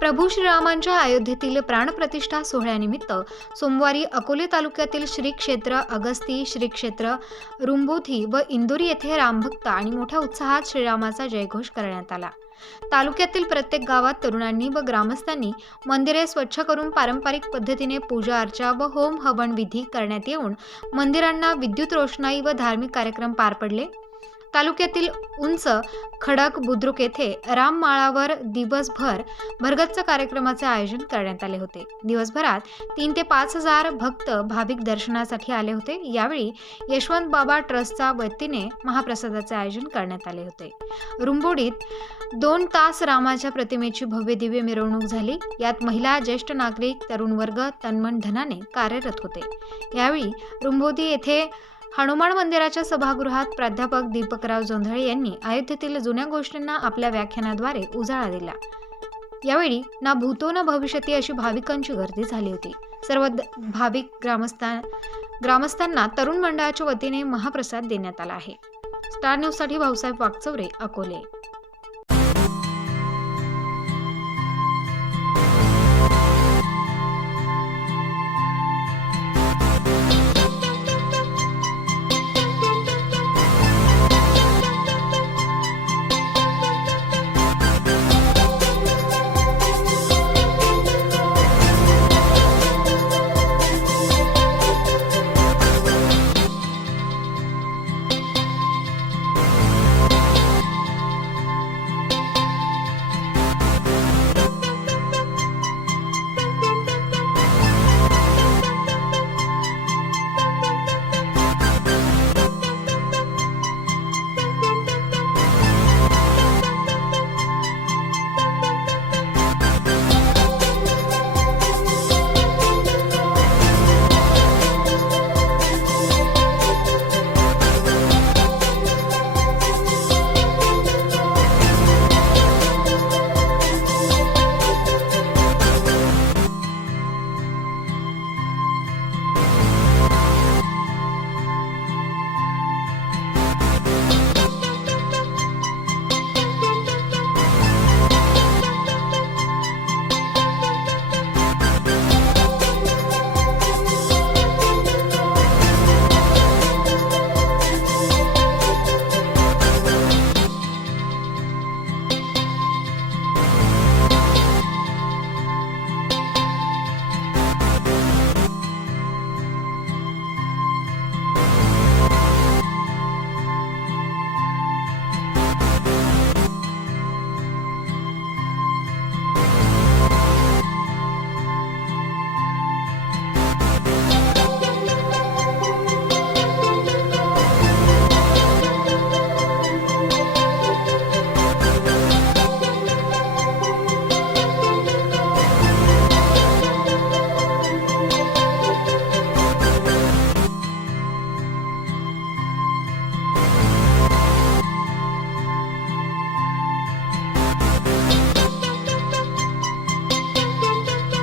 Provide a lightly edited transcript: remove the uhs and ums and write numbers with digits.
प्रभू श्रीरामांच्या अयोध्येतील प्राणप्रतिष्ठा सोहळ्यानिमित्त सोमवारी अकोले तालुक्यातील श्री क्षेत्र अगस्ती, श्री क्षेत्र रुंबोधी व इंदोरी येथे रामभक्त आणि मोठ्या उत्साहात श्रीरामाचा जयघोष करण्यात आला। तालुक्यातील प्रत्येक गावात तरुणांनी व ग्रामस्थांनी मंदिरे स्वच्छ करून पारंपरिक पद्धतीने पूजा अर्चा व होम हवन विधी करण्यात येऊन मंदिरांना विद्युत रोषणाई व धार्मिक कार्यक्रम पार पडले। तालुक्यातील उंच खडक बुद्रुक येथे राममाळावर दिवसभर भरगच्च कार्यक्रमाचे आयोजन करण्यात आले होते। दिवसभरात 3 ते 5 हजार भक्त भाविक दर्शनासाठी आले होते। यावेळी यशवंत बाबा ट्रस्टच्या वतीने महाप्रसादाचे आयोजन करण्यात आले होते। रुंबोडीत 2 तास रामाच्या प्रतिमेची भव्य दिव्य मिरवणूक झाली। यात महिला, ज्येष्ठ नागरिक, तरुण वर्ग तन्मन धनाने कार्यरत होते। यावेळी रुंबोदी येथे हनुमान मंदिराच्या सभागृहात प्राध्यापक दीपकराव जोंधळे यांनी अयोध्येतील जुन्या गोष्टींना आपल्या व्याख्यानाद्वारे उजाळा दिला। यावेळी ना भूतो न भविष्यती अशी भाविकांची गर्दी झाली होती। सर्व भाविक ग्रामस्थांना तरुण मंडळाच्या वतीने महाप्रसाद देण्यात आला आहे। स्टार न्यूजसाठी भाऊसाहेब वागचौरे, अकोले।